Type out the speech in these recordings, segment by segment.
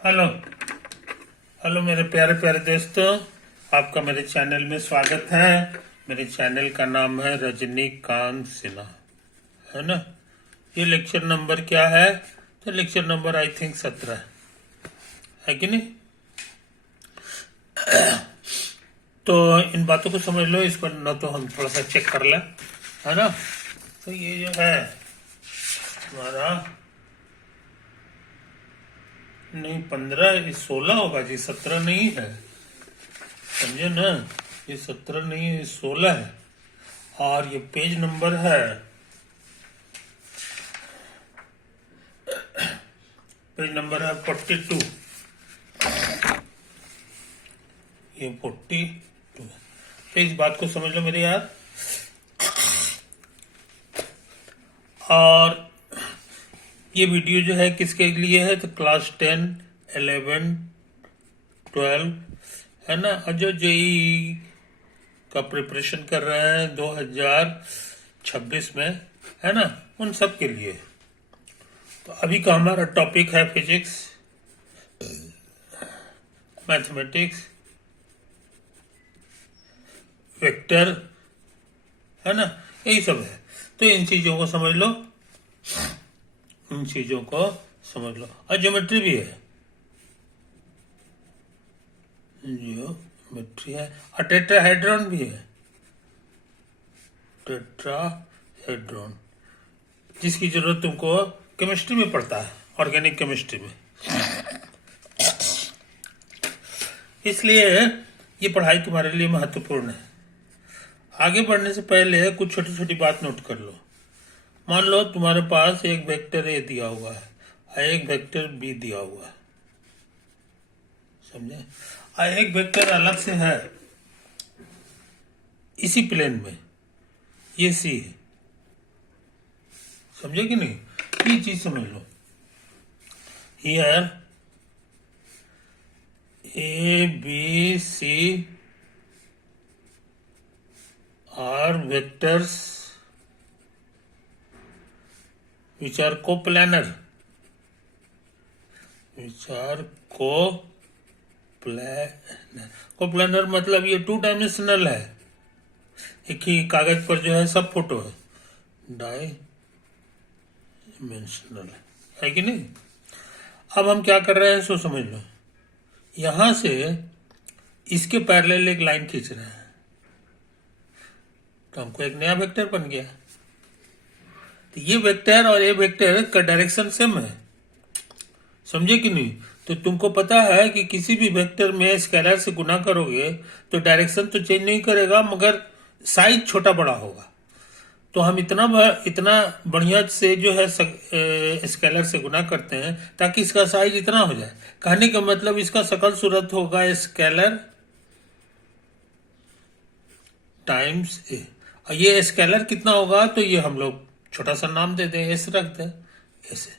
Hello hello मेरे प्यारे प्यारे दोस्तों, आपका मेरे चैनल में स्वागत है। मेरे चैनल का नाम है रजनीकांत सिन्हा, है ना। ये लेक्चर नंबर क्या है? तो लेक्चर नंबर आई थिंक 17 है कि नहीं। तो इन बातों को समझ लो, इस पर न तो हम थोड़ा सा चेक कर लें, है ना। तो ये जो है हमारा नहीं 15, ये 16 होगा जी, 17 नहीं है, समझे ना। ये 17 नहीं है, ये 16 है। और ये पेज नंबर है, पेज नंबर है 42। ये 42। तो इस बात को समझ लो मेरे यार। और ये वीडियो जो है किसके लिए है? तो क्लास 10, 11, 12, है ना। और जो जेई का प्रिपरेशन कर रहे हैं 2026 में, है ना, उन सब के लिए। तो अभी का हमारा टॉपिक है फिजिक्स, मैथमेटिक्स, वेक्टर, है ना, यही सब है। तो इन चीजों को समझ लो, इन चीजों को समझ लो। और ज्योमेट्री भी है, ज्योमेट्री है। और टेट्राहेड्रॉन भी है, टेट्राहेड्रॉन, जिसकी जरूरत तुमको केमिस्ट्री में पड़ता है, ऑर्गेनिक केमिस्ट्री में। इसलिए ये पढ़ाई तुम्हारे लिए महत्वपूर्ण है। आगे बढ़ने से पहले कुछ छोटी छोटी बात नोट कर लो। मान लो तुम्हारे पास एक वेक्टर ए दिया हुआ है और एक वेक्टर बी दिया हुआ है, समझे। और एक वेक्टर अलग से है इसी प्लेन में, ये सी है, समझे कि नहीं। ये चीज समझ लो। Here A B C are vectors which are coplanar, coplanar मतलब ये 2 डायमेंशनल है। एक ही कागज पर जो है सब फोटो है, डायमेंशनल है कि नहीं। अब हम क्या कर रहे हैं सो समझ लो। यहां से इसके पैरेलल एक लाइन खींच रहे हैं, तो हमको एक नया वेक्टर बन गया। तो ये वेक्टर और ये वेक्टर का डायरेक्शन सेम है, समझे कि नहीं। तो तुमको पता है कि किसी भी वेक्टर में स्केलर से गुना करोगे तो डायरेक्शन तो चेंज नहीं करेगा, मगर साइज छोटा बड़ा होगा। तो हम इतना बढ़िया से जो है स्केलर से गुना करते हैं ताकि इसका साइज इतना हो जाए। कहने का मतलब इसका शकल सूरत होगा स्केलर टाइम्स ए। और ये स्केलर कितना होगा, तो ये हम लोग छोटा सा नाम दे दें, एस रख दें, ऐसे।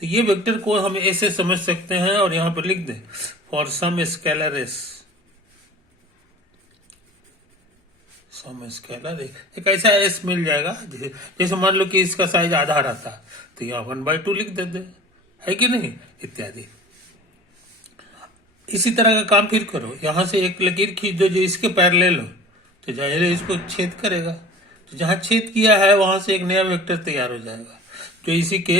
तो ये वेक्टर को हम ऐसे समझ सकते हैं और यहां पर लिख दें for some scalar S, some scalar एक ऐसा एस मिल जाएगा। जैसे मान लो कि इसका साइज आधा रहता तो यहाँ 1/2 लिख देते, है कि नहीं, इत्यादि। इसी तरह का काम फिर करो। यहां से एक लकीर खींच दो जो इसके पैरेलल हो, तो जाहिर है इसको छेद करेगा। तो जहां छेद किया है वहां से एक नया वेक्टर तैयार हो जाएगा जो इसी के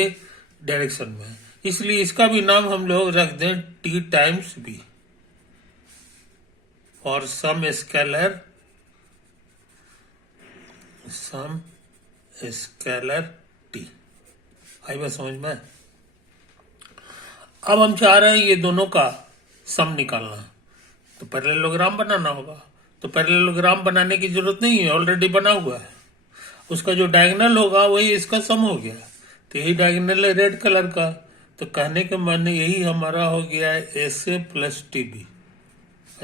डायरेक्शन में है। इसलिए इसका भी नाम हम लोग रख दें टी टाइम्स बी, और सम स्केलर टी। आई बात समझ में। अब हम चाह रहे हैं ये दोनों का सम निकालना, तो पैरेललोग्राम बनाना होगा। तो पैरेललोग्राम बनाने की जरूरत नहीं है, ऑलरेडी बना हुआ है। उसका जो डायगोनल होगा वही इसका सम हो गया। तो यही डायगोनल है रेड कलर का। तो कहने के माने यही हमारा हो गया है S A plus T B.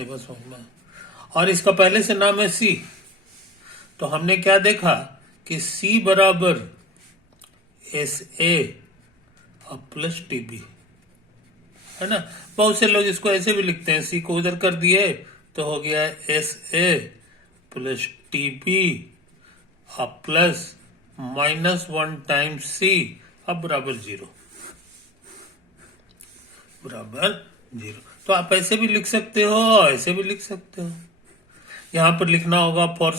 बस समझ में। और इसका पहले से नाम है सी। तो हमने क्या देखा कि सी बराबर एस ए और प्लस टी बी, है ना। बहुत से लोग इसको ऐसे भी लिखते हैं, सी को उधर कर दिए तो हो गया S A plus T B और प्लस -1 टाइम्स सी अब बराबर 0, बराबर 0। तो आप ऐसे भी लिख सकते हो, ऐसे भी लिख सकते हो। यहां पर लिखना होगा फॉर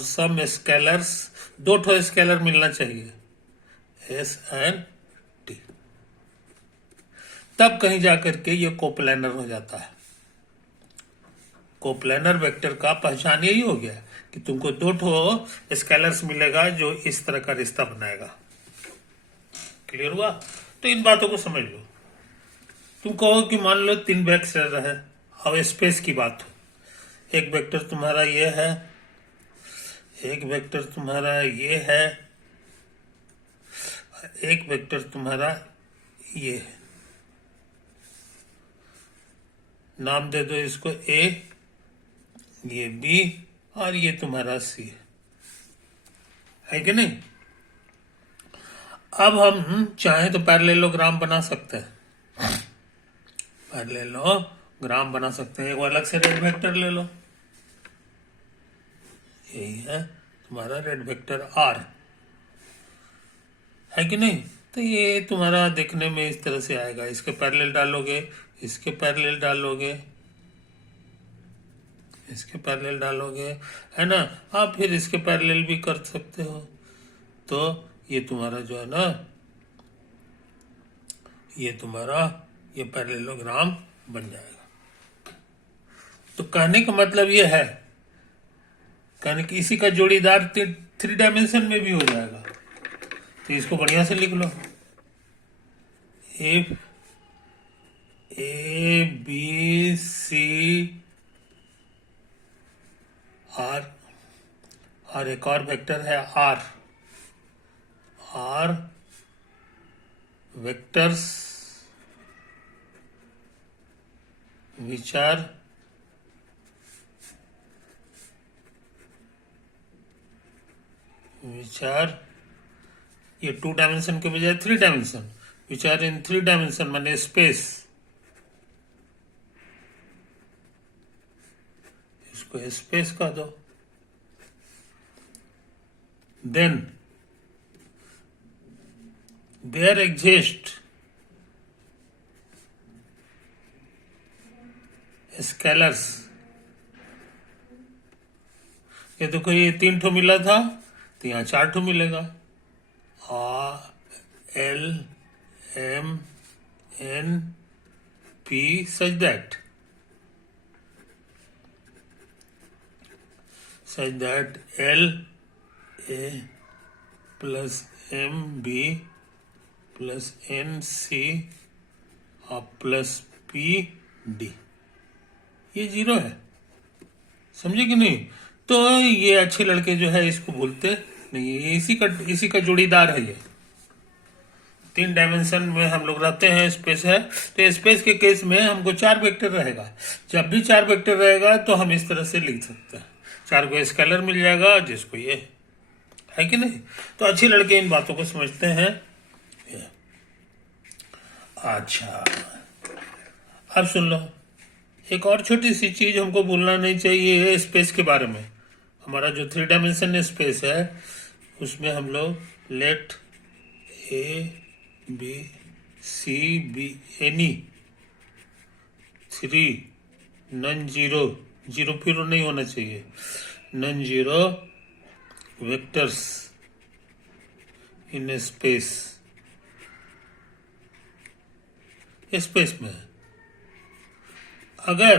सम स्केलर्स, 2 ठो स्केलर मिलना चाहिए, एस एंड टी, तब कहीं जाकर के ये कोप्लानर हो जाता है। कोप्लानर वेक्टर का पहचान यही हो गया कि तुमको 2 ठो स्केलर्स मिलेगा जो इस तरह का रिश्ता बनाएगा। क्लियर हुआ? तो इन बातों को समझ लो। तुम कहो कि मान लो 3 वेक्टर है, अब स्पेस की बात हो, एक वेक्टर तुम्हारा ये है, एक वेक्टर तुम्हारा ये है, एक वेक्टर तुम्हारा ये है। नाम दे दो इसको ए, ये बी, और ये तुम्हारा सी है कि नहीं? अब हम चाहें तो पैरेललोग्राम बना सकते हैं, पैरेललोग्राम बना सकते हैं। एक अलग से रेड वेक्टर ले लो, यही है तुम्हारा रेड वेक्टर आर, है कि नहीं? तो ये तुम्हारा देखने में इस तरह से आएगा, इसके पैरेलल डालोगे, इसके पैरेलल डालोगे, इसके पैरेलल डालोगे, है ना? आप फिर इसके पैरेलल भी कर सकते हो। तो ये तुम्हारा जो है ना, ये तुम्हारा ये पैरेललोग्राम बन जाएगा। तो कहने का मतलब ये है, कहने कि इसी का जोड़ीदार 3 डायमेंशन में भी हो जाएगा। तो इसको बढ़िया से लिख लो, if A B C are, और एक और वेक्टर है R, R vectors which are ये 2 डायमेंशन के बजाय 3 dimension, which are in 3 dimension माने स्पेस, इसको स्पेस कह दो। देन देयर एग्जिस्ट स्केलर्स, ये देखो ये 3 ठो मिला था, तो यहाँ 4 ठो मिलेगा, L M N P such that L A plus M B plus N C plus P D, ये 0 है। समझे कि नहीं? तो ये अच्छे लड़के जो है इसको भूलते नहीं, ये इसी का जोड़ीदार है। ये 3 डायमेंशन में हम लोग रहते हैं, स्पेस है, तो स्पेस के केस में हमको 4 वेक्टर रहेगा। जब भी 4 वेक्टर रहेगा तो हम इस तरह से लिख सकते हैं, 4 को स्केलर मिल जाएगा जिसको ये है कि नहीं? तो अच्छे लड़के इन बातों को समझते हैं। अच्छा, अब सुन लो, एक और छोटी सी चीज हमको भूलना नहीं चाहिए स्पेस के बारे में। हमारा जो 3 डायमेंशन स्पेस है उसमें हम लोग let A B C be any 3 non zero, zero फिर नहीं होना चाहिए, non zero vectors in space में अगर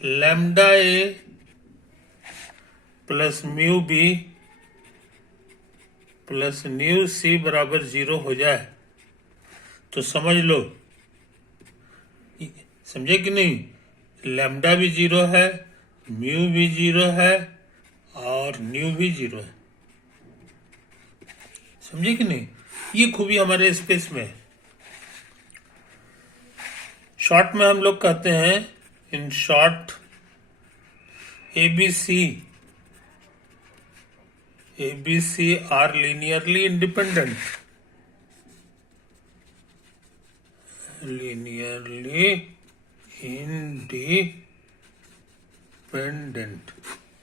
lambda A plus mu B plus nu C बराबर 0 हो जाए तो समझ लो, समझे कि नहीं? लैम्डा भी 0 है, म्यू भी 0 है और न्यू भी 0 है। समझे कि नहीं? ये खूबी हमारे स्पेस में है। शॉर्ट में हम लोग कहते हैं, in short ABC are linearly independent,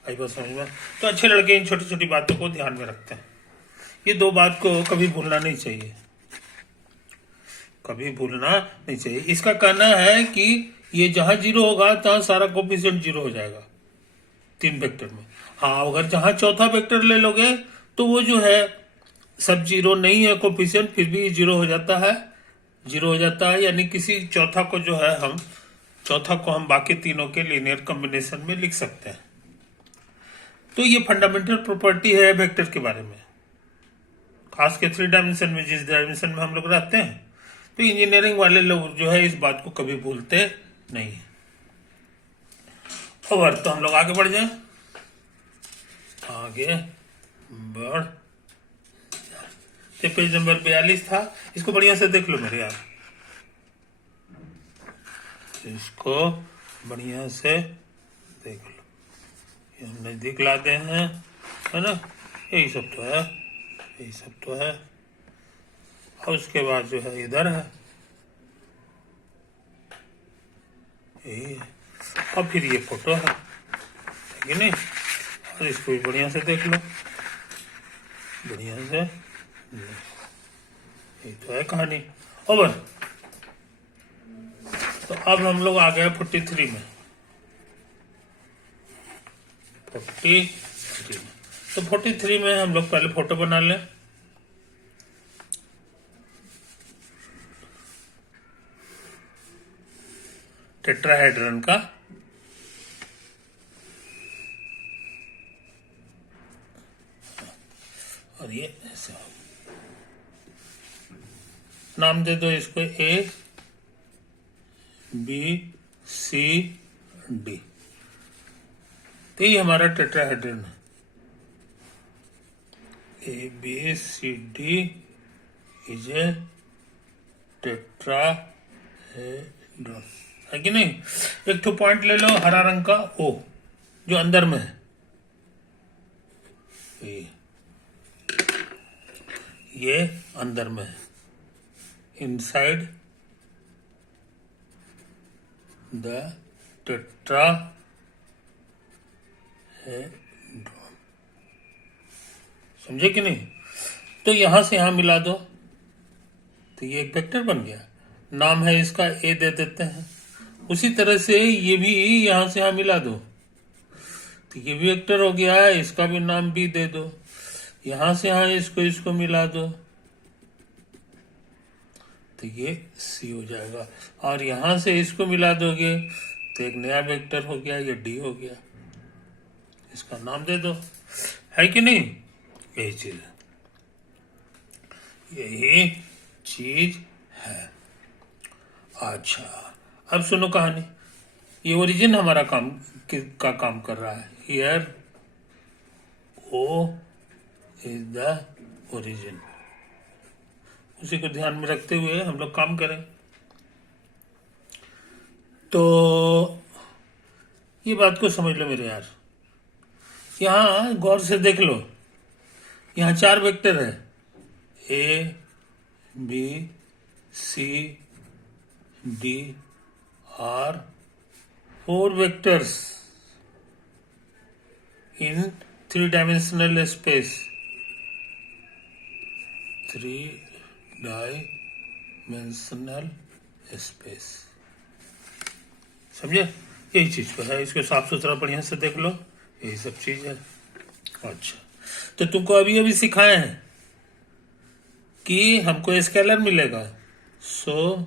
आई बात समझ में? तो अच्छे लड़के इन छोटी छोटी बातों को ध्यान में रखते हैं। ये 2 बात को कभी भूलना नहीं चाहिए। कभी भूलना नहीं चाहिए। इसका कहना है कि ये जहां जीरो होगा तहां सारा कोफिशिएंट जीरो हो जाएगा 3 वेक्टर में। हाँ, अगर जहां चौथा वेक्टर ले लोगे तो वो जो है सब जीरो नहीं है कोफिशिएंट, फिर भी जीरो हो जाता है, जीरो हो जाता है। यानी किसी चौथा को जो है हम बाकी तीनों के लीनियर कॉम्बिनेशन में लिख सकते हैं। तो ये फंडामेंटल प्रॉपर्टी है वेक्टर के बारे में, खास के 3 डायमेंशन में, जिस डायमेंशन में हम लोग रहते हैं। तो इंजीनियरिंग वाले लोग जो है इस बात को कभी भूलते नहीं। और तो हम लोग आगे बढ़ जाए, आगे बढ़। तो पेज नंबर 42 था, इसको बढ़िया से देख लो मेरे यार, इसको बढ़िया से देख लो। ये हम नजदीक लाते हैं, है ना, यही सब तो है, यही सब तो है। और उसके बाद जो है इधर है, यही है। और फिर ये फोटो है कि नहीं, और इसको भी बढ़िया से देख लो, बढ़िया से। ये तो है कहानी। ओवर। तो अब हम लोग आ गए 43 में, 43 में। तो 43 में हम लोग पहले फोटो बना लें। टेट्राहेड्रन का और ये ऐसा नाम दे दो इसको, ए बी सी डी। तो ये हमारा टेट्राहेड्रन है, A B C D is a tetrahedron, है कि नहीं। एक तो पॉइंट ले लो हरा रंग का, ओ जो अंदर में है, ये अंदर में है, इनसाइड द टेट्राहेड्रन। समझे कि नहीं। तो यहां से यहां मिला दो तो ये एक वेक्टर बन गया, नाम है इसका ए दे देते हैं। उसी तरह से ये भी यहां से यहां मिला दो तो ये भी वेक्टर हो गया है, इसका भी नाम बी दे दो। यहां से यहां इसको मिला दो तो ये सी हो जाएगा, और यहां से इसको मिला दोगे तो एक नया वेक्टर हो गया, ये डी हो गया, इसका नाम दे दो, है कि नहीं। यही चीज है, यही चीज है। अच्छा, अब सुनो कहानी। ये ओरिजिन हमारा काम कर रहा है। Here O is the origin, उसी को ध्यान में रखते हुए हम लोग काम करें। तो ये बात को समझ लो मेरे यार, यहां गौर से देख लो, यहां 4 वेक्टर है, A B C D are 4 vectors in 3-dimensional space, 3-dimensional space। समझे, यही चीज को है, इसको साफ सुथरा बढ़िया से देख लो, यही सब चीज है। अच्छा, तो तुमको अभी अभी सिखाए हैं कि हमको स्केलर मिलेगा, सो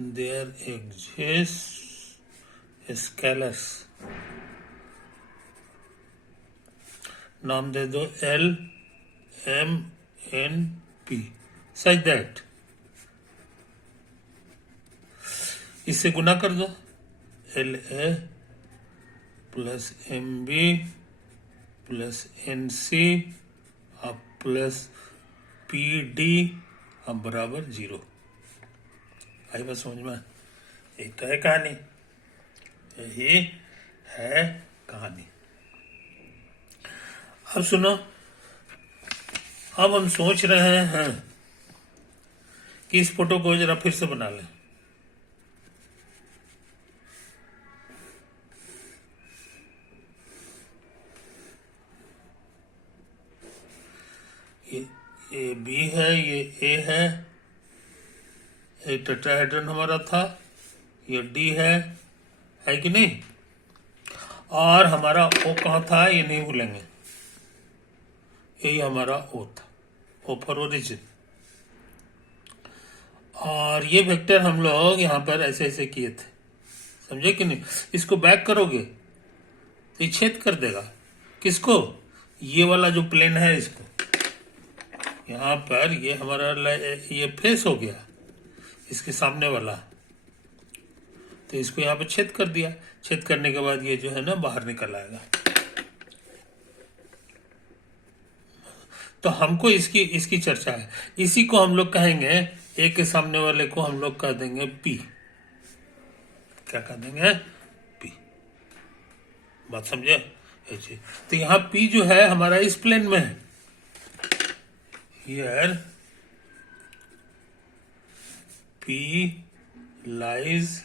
देयर एग्जिस्ट स्केलर्स, नाम दे दो L M N P, such that. इससे गुना कर दो, L A plus M B plus N C अब प्लस पी डी अब बराबर 0। आई बात समझ में। एक तो है कहानी, यही है कहानी। अब सुनो, अब हम सोच रहे हैं कि इस फोटो को जरा फिर से बना लें। ये बी है, ये ए है, ये टेट्राहेड्रन हमारा था, ये डी है कि नहीं। और हमारा ओ कहाँ था ये नहीं भूलेंगे, यही हमारा ओ था, ओ फॉर ओरिजिन। और ये वेक्टर हम लोग यहाँ पर ऐसे ऐसे किए थे, समझे कि नहीं। इसको बैक करोगे तो ये छेद कर देगा किसको, ये वाला जो प्लेन है इसको। यहाँ पर ये हमारा ये फेस हो गया इसके सामने वाला, तो इसको यहाँ पे छेद कर दिया। छेद करने के बाद ये जो है ना बाहर निकल आएगा। तो हमको इसकी चर्चा है। इसी को हम लोग कहेंगे, ए के सामने वाले को हम लोग कह देंगे पी। क्या कह देंगे, पी। बात समझे ऐसे। तो यहाँ पी जो है हमारा इस प्लेन में है, here P lies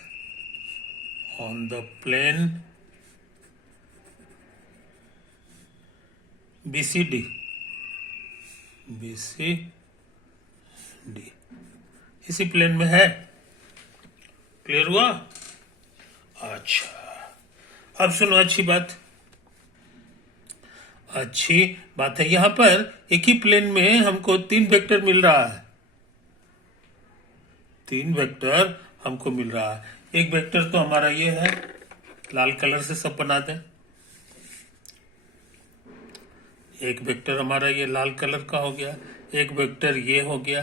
on the plane BCD, इसी प्लेन में है। क्लियर हुआ। अच्छा, अब सुनो अच्छी बात है। यहां पर एक ही प्लेन में हमको 3 वेक्टर मिल रहा है। 3 वेक्टर हमको मिल रहा है। एक वेक्टर तो हमारा ये है, लाल कलर से सब बना दें। एक वेक्टर हमारा ये लाल कलर का हो गया, एक वेक्टर ये हो गया,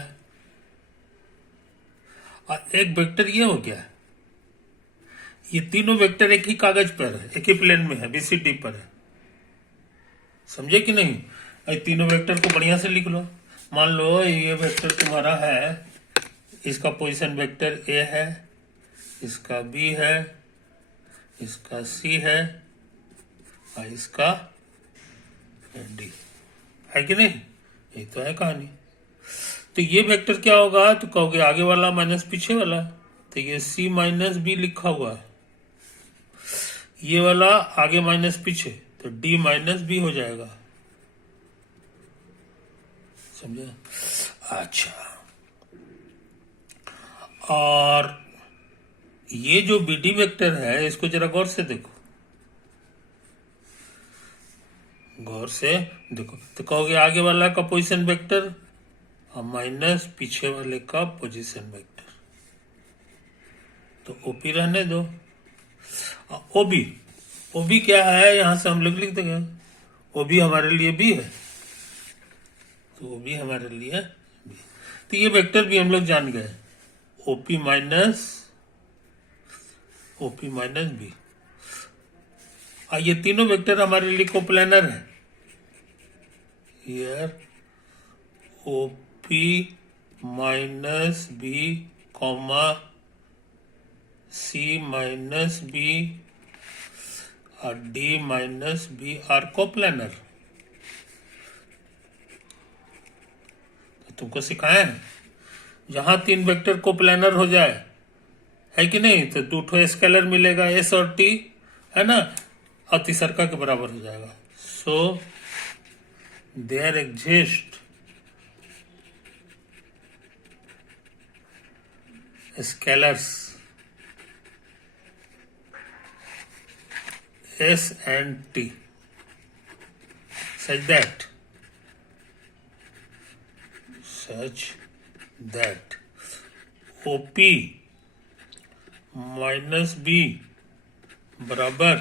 और एक वेक्टर ये हो गया। ये तीनों वेक्टर एक ही कागज पर है, एक ही प्लेन में है, BCD पर है। समझे कि नहीं। ये तीनों वेक्टर को बढ़िया से लिख लो। मान लो ये वेक्टर तुम्हारा है, इसका पोजीशन वेक्टर A है, इसका B है, इसका C है, और इसका D है कि नहीं। ये तो है कहानी। तो ये वेक्टर क्या होगा, तो कहोगे आगे वाला माइनस पीछे वाला, तो ये C माइनस B लिखा हुआ है। ये वाला आगे माइनस पीछे, तो D माइनस B हो जाएगा। समझे। अच्छा, और ये जो BD वेक्टर है इसको जरा गौर से देखो, गौर से देखो। तो कहोगे आगे वाला का पोजीशन वेक्टर और माइनस पीछे वाले का पोजीशन वेक्टर, तो OP रहने दो। OB क्या है, यहां से हम लोग लिख देंगे OB हमारे लिए B है, तो OB हमारे लिए B। तो ये वेक्टर भी हम लोग जान गए, OP माइनस B। ये तीनों वेक्टर हमारे लिए कोप्लानर है। Here OP minus B comma C minus B और D minus B are coplanar. तो तुमको सिखाया है, जहां 3 वेक्टर कोप्लानर हो जाए, है कि नहीं, तो 2 ठो स्केलर मिलेगा S और T, है ना, और तीसरका के बराबर हो जाएगा। So there exist scalars S and T such that OP minus B बराबर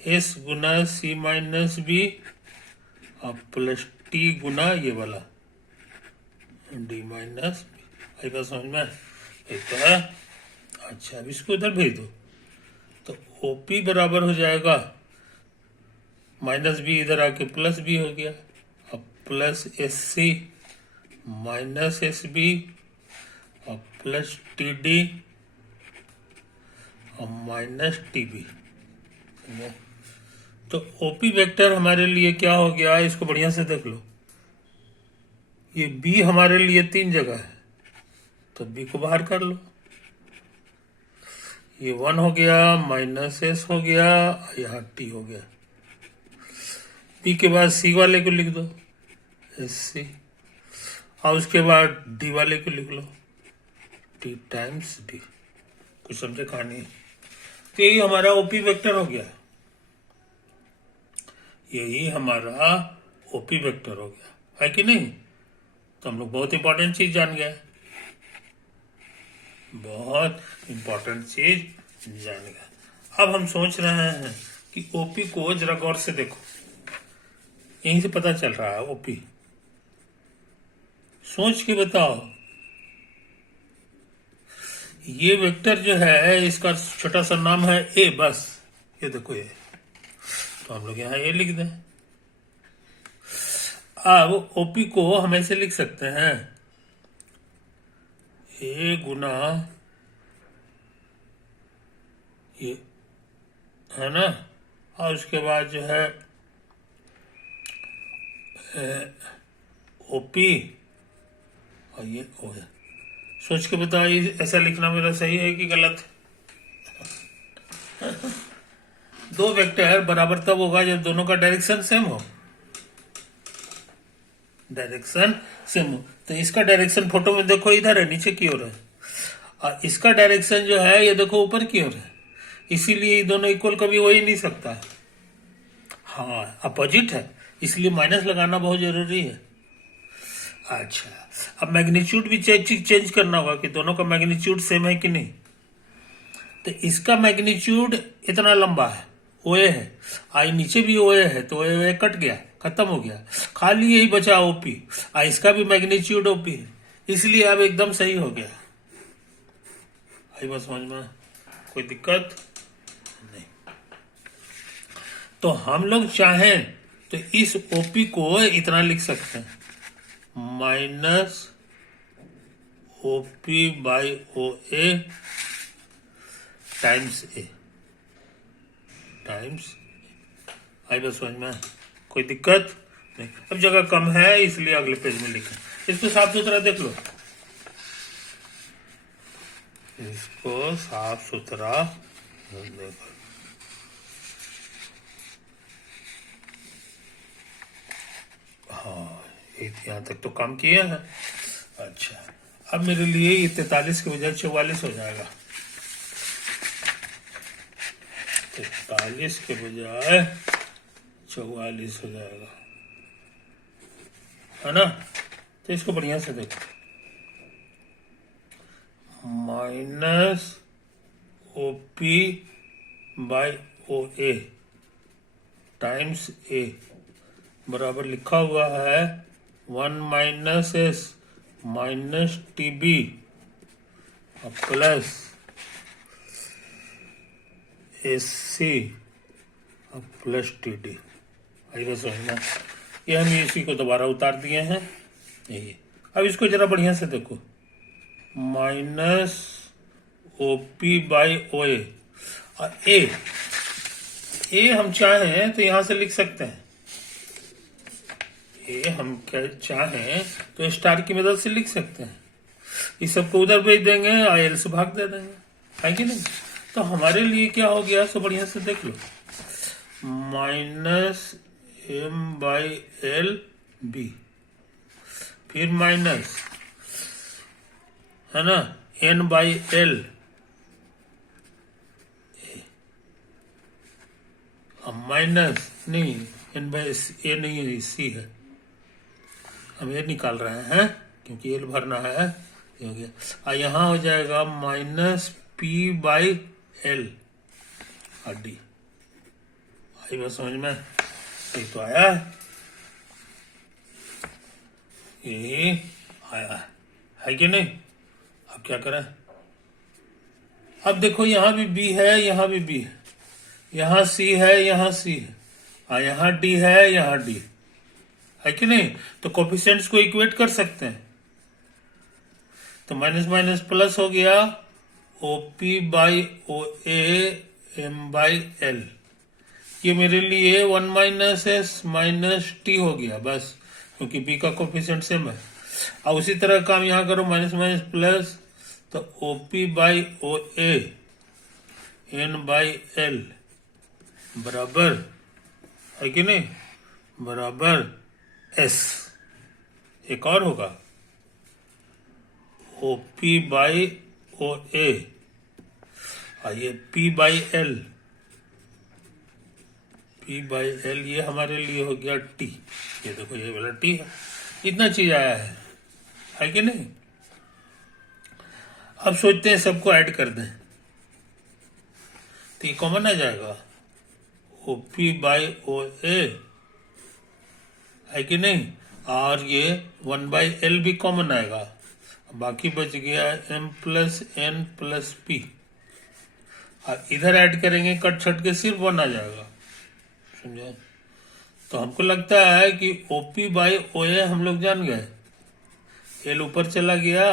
S गुना C माइनस B और प्लस T गुना ये वाला D माइनस B। आई बात समझ में, एक तो है। अच्छा, अब इसको उधर भेज दो, तो OP बराबर हो जाएगा माइनस B इधर आके प्लस B हो गया, अब प्लस SC माइनस SB और प्लस TD और माइनस TB। तो OP वेक्टर हमारे लिए क्या हो गया, इसको बढ़िया से देख लो। ये B हमारे लिए 3 जगह है, तो B को बाहर कर लो। ये 1 हो गया, माइनस S हो गया, यहाँ T हो गया। B के बाद C वाले को लिख दो SC, और उसके बाद डी वाले को लिख लो, टी टाइम्स डी। कुछ समझे कहानी? तो यही हमारा ओपी वेक्टर हो गया, यही हमारा ओपी वेक्टर हो गया, है कि नहीं? तो हम लोग बहुत इंपॉर्टेंट चीज जान गए, बहुत इंपॉर्टेंट चीज जान गए। अब हम सोच रहे हैं कि ओपी को जरा गौर से देखो, यहीं से पता चल रहा है ओपी। सोच के बताओ, ये वेक्टर जो है इसका छोटा सा नाम है ए, बस ये देखो ए, तो हम लोग यहां ए लिख दें। अब ओपी को हम ऐसे लिख सकते हैं, ए गुना ये, है ना, और उसके बाद जो है ओपी और ये ओ है। सोच के बताओ ये ऐसा लिखना मेरा सही है कि गलत? दो वेक्टर बराबर तब होगा जब दोनों का डायरेक्शन सेम हो, डायरेक्शन सेम हो। तो इसका डायरेक्शन फोटो में देखो इधर है, नीचे की ओर है, और इसका डायरेक्शन जो है ये देखो ऊपर की ओर है, इसीलिए ये दोनों इक्वल कभी हो ही नहीं सकता। हाँ, अपोजिट है, इसलिए माइनस लगाना बहुत जरूरी है। अच्छा, अब मैग्नीट्यूड भी चेंज करना होगा कि दोनों का मैग्नीट्यूड सेम है कि नहीं। तो इसका मैग्नीट्यूड इतना लंबा है, ओए है, आई नीचे भी ओए है, तो ओए कट गया, खत्म हो गया, खाली यही बचा ओपी, इसका भी मैग्नीट्यूड ओपी है, इसलिए अब एकदम सही हो गया। आई बस समझ में, कोई दिक्कत नहीं। तो हम लोग चाहें तो इस ओपी को इतना लिख सकते हैं, minus OP by O A times A, times. आई बस समझ में, कोई दिक्कत नहीं। अब जगह कम है इसलिए अगले पेज में लिखें, इसको साफ सुथरा देख लो, इसको साफ सुथरा देखो। हाँ, यहाँ तक तो काम किया है। अच्छा, अब मेरे लिए ये 43 के बजाय 44 हो जाएगा, 43 के बजाय 44 हो जाएगा, है ना? तो इसको बढ़िया से देखो, minus OP by O A times A बराबर लिखा हुआ है 1 minus S minus T B plus S C plus T D. आई बस समझना, ये हम इसी को दोबारा उतार दिए हैं यही। अब इसको जरा बढ़िया से देखो, minus O P by O A, और ए हम चाहें तो यहां से लिख सकते हैं, ये हम क्या चाहें तो स्टार की मदद से लिख सकते हैं, इस सबको उधर भेज देंगे और एल से भाग दे देंगे, है कि नहीं? तो हमारे लिए क्या हो गया, सो बढ़िया से देख लो, minus M by L B, फिर माइनस, है ना, एन बाई एल, माइनस नहीं, एन बाई ए नहीं है, सी है, हम ये निकाल रहे हैं क्योंकि एल भरना है, ये हो गया। और यहाँ हो जाएगा माइनस पी बाई एल और डी। आई बात समझ में, ये तो आया है, ये आया है कि नहीं? अब क्या करें, अब देखो यहाँ भी बी है, यहाँ भी बी है, यहाँ सी है, यहाँ सी है, और यहाँ डी है, यहाँ डी है कि नहीं? तो कोफिशिएंट्स को इक्वेट कर सकते हैं, तो माइनस माइनस प्लस हो गया, OP by O A M by L, ये मेरे लिए 1 माइनस एस माइनस टी हो गया बस, क्योंकि बी का कोफिशिएंट सेम है। और उसी तरह काम यहाँ करो, माइनस माइनस प्लस, तो OP by O A N by L बराबर, है कि नहीं, बराबर एस। एक और होगा, ओ पी बाई ओ ए, ये P by L, P by L ये हमारे लिए हो गया टी। ये देखो ये वाला टी है, इतना चीज आया है कि नहीं। अब सोचते हैं सबको ऐड कर दें तो ये कॉमन आ जाएगा, ओ पी बाई ओ ए, है कि नहीं। और ये 1/L भी कॉमन आएगा, बाकी बच गया m plus N plus P. इधर ऐड करेंगे कट छट के सिर्फ 1 आ जाएगा, समझे। तो हमको लगता है कि OP बाई OA हम लोग जान गए, L ऊपर चला गया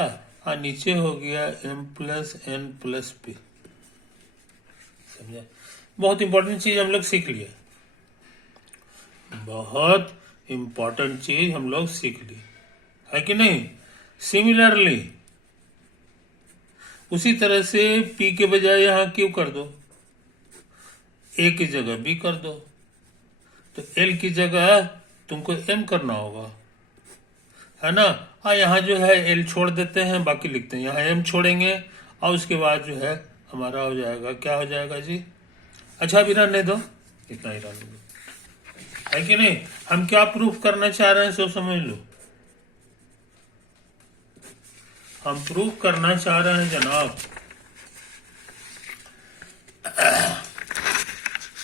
और नीचे हो गया m plus N plus P, समझे। बहुत इंपॉर्टेंट चीज हम लोग सीख लिए, बहुत इंपॉर्टेंट चीज हम लोग सीख ली, है कि नहीं। सिमिलरली उसी तरह से P के बजाय यहाँ Q कर दो, A की जगह B कर दो, तो L की जगह तुमको M करना होगा, है ना। यहाँ जो है L छोड़ देते हैं, बाकी लिखते हैं, यहाँ M छोड़ेंगे और उसके बाद जो है हमारा हो जाएगा, क्या हो जाएगा जी। अच्छा अभी रहने दो, इतना ही रहने दो, है कि नहीं। हम क्या प्रूफ करना चाह रहे हैं सो समझ लो। हम प्रूफ करना चाह रहे हैं जनाब,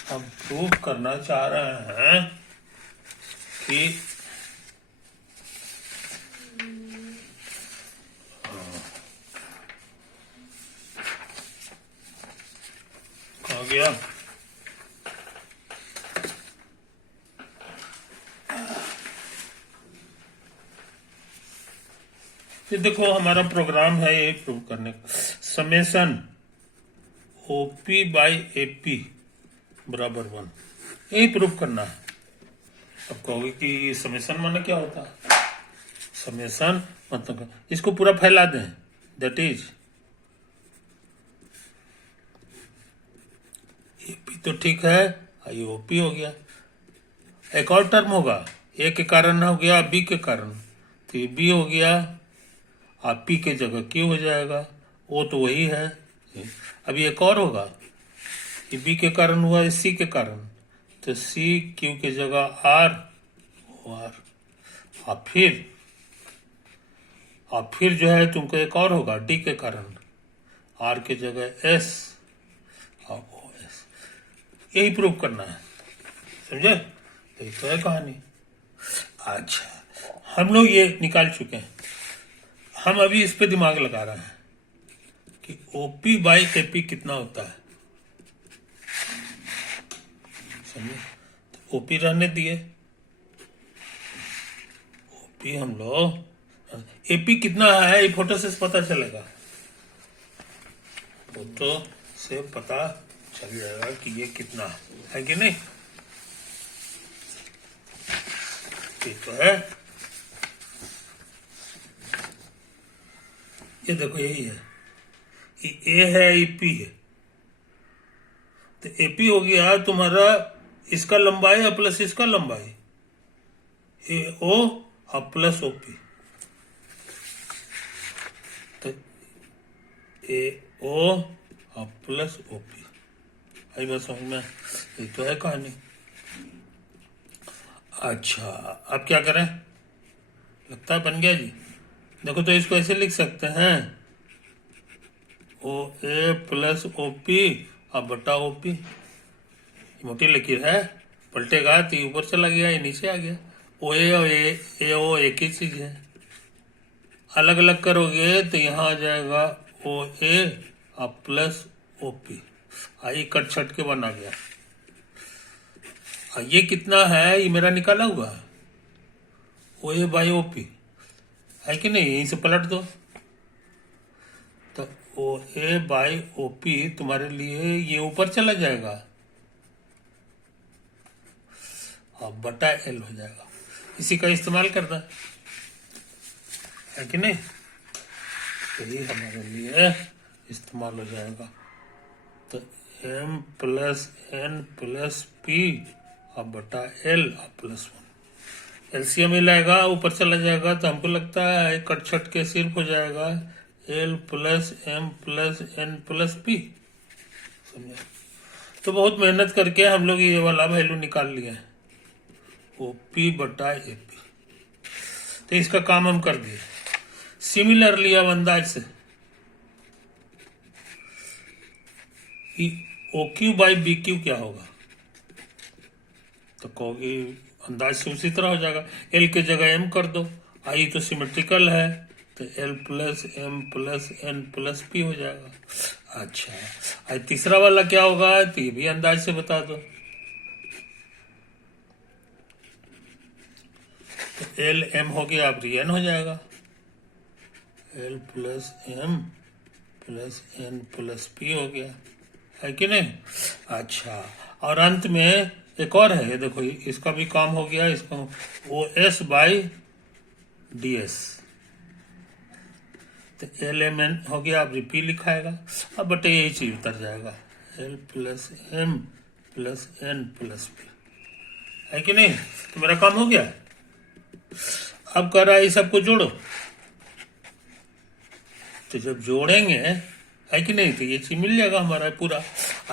हम प्रूफ करना चाह रहे हैं कि कहाँ गया, फिर देखो हमारा प्रोग्राम है ये प्रूव करने का, समेशन OP बाई AP बराबर 1, यही प्रूव करना है। अब कहोगे कि समेशन माने क्या होता है, समेशन मतलब इसको पूरा फैला दें, दैट इज AP तो ठीक है, ये OP हो गया। एक और टर्म होगा, A के कारण हो गया B के कारण, तो ये B हो गया, आप P के जगह Q हो जाएगा, वो तो वही है। अभी एक और होगा, ये B के कारण हुआ है C के कारण, तो C Q के जगह R, और फिर जो है तुमको एक और होगा D के कारण, R के जगह S और OS, यही प्रूव करना है, समझे। तो ये तो है कहानी। अच्छा हम लोग ये निकाल चुके हैं, हम अभी इस पे दिमाग लगा रहे हैं कि OP बाई AP कितना होता है, समझे। तो OP रहने दिए, OP हम लोग, AP कितना है ये फोटो से पता चलेगा, फोटो से पता चल जाएगा कि ये कितना है कि नहीं। ठीक तो है, ये देखो यही है, ये A है ये P है, तो AP हो गया तुम्हारा इसका लंबाई और प्लस इसका लंबाई, AO और प्लस OP, तो AO और प्लस OP, आई बात समझ में, ये तो है कहानी। अच्छा अब क्या करें, लगता है बन गया जी। देखो तो इसको ऐसे लिख सकते हैं, OA प्लस OP और बटा OP, मोटी लकीर है, पलटेगा तो ऊपर चला गया, ये नीचे आ गया। OA और AO एक ही चीज है, अलग अलग करोगे तो यहाँ आ जाएगा OA और प्लस OP, आई कट छट के बना गया। ये कितना है, ये मेरा निकाला हुआ है, OA बाई OP, है कि नहीं, यहीं से पलट दो, तो OA बाई OP तुम्हारे लिए ये ऊपर चला जाएगा और बटा L हो जाएगा, इसी का इस्तेमाल करना है कि नहीं, तो ये हमारे लिए इस्तेमाल हो जाएगा। तो M plus N plus P और बटा L और प्लस 1, एलसीएम मिलाएगा ऊपर चला जाएगा, तो हमको लगता है कट छट के सिर्फ हो जाएगा L plus M plus N plus P. समझा? तो बहुत मेहनत करके हम लोग ये वाला वैल्यू निकाल लिया है, ओ पी बटा ए पी। तो इसका काम हम कर दिए। सिमिलरली अब अंदाज से O Q by B Q क्या होगा, तो कहोगे अंदाज से उसी तरह हो जाएगा, एल की जगह एम कर दो, आई तो सिमेट्रिकल है, तो L plus M plus N plus P हो जाएगा। अच्छा, आज तीसरा वाला क्या होगा, तो ये भी अंदाज से बता दो। तो एल एम हो गया, अब एन हो जाएगा, L plus M plus N plus P हो गया, है कि नहीं। अच्छा, और अंत में एक और है, देखो इसका भी काम हो गया, इसको O S by D S, तो एल एम एन हो गया, अब पी लिखाएगा, अब बटे यही चीज उतर जाएगा, L plus M plus N plus P, है कि नहीं। तो मेरा काम हो गया। अब कह रहा है सबको जोड़ो, तो जब जोड़ेंगे, है कि नहीं, तो ये चीज मिल जाएगा हमारा पूरा।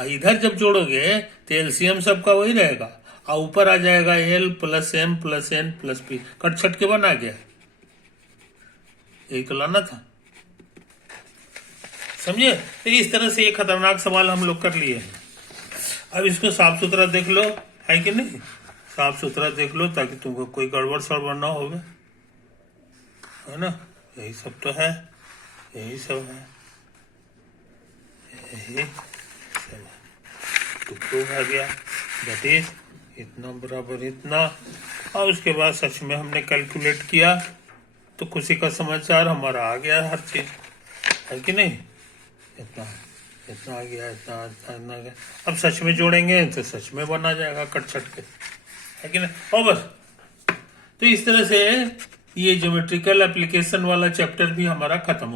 इधर जब जोड़ोगे तो एलसीएम सबका वही रहेगा, और ऊपर आ जाएगा L plus M plus N plus P, कट छट के बना गया, यही तो लाना था। समझे। तो इस तरह से ये खतरनाक सवाल हम लोग कर लिए। अब इसको साफ सुथरा देख लो, है कि नहीं, साफ सुथरा देख लो ताकि तुमको कोई गड़बड़ सड़बड़ ना हो, है ना। यही सब तो है, यही सब है, यही सब तो प्रूव आ गया, दैट इज इतना बराबर इतना। और उसके बाद सच में हमने कैलकुलेट किया तो खुशी का समाचार, हमारा आ गया हर चीज, है कि नहीं, इतना इतना आ गया, इतना इतना आ गया। अब सच में जोड़ेंगे तो सच में बना जाएगा कट छट के, है कि नहीं। और बस, तो इस तरह से ये ज्योमेट्रिकल एप्लीकेशन वाला चैप्टर भी हमारा खत्म हो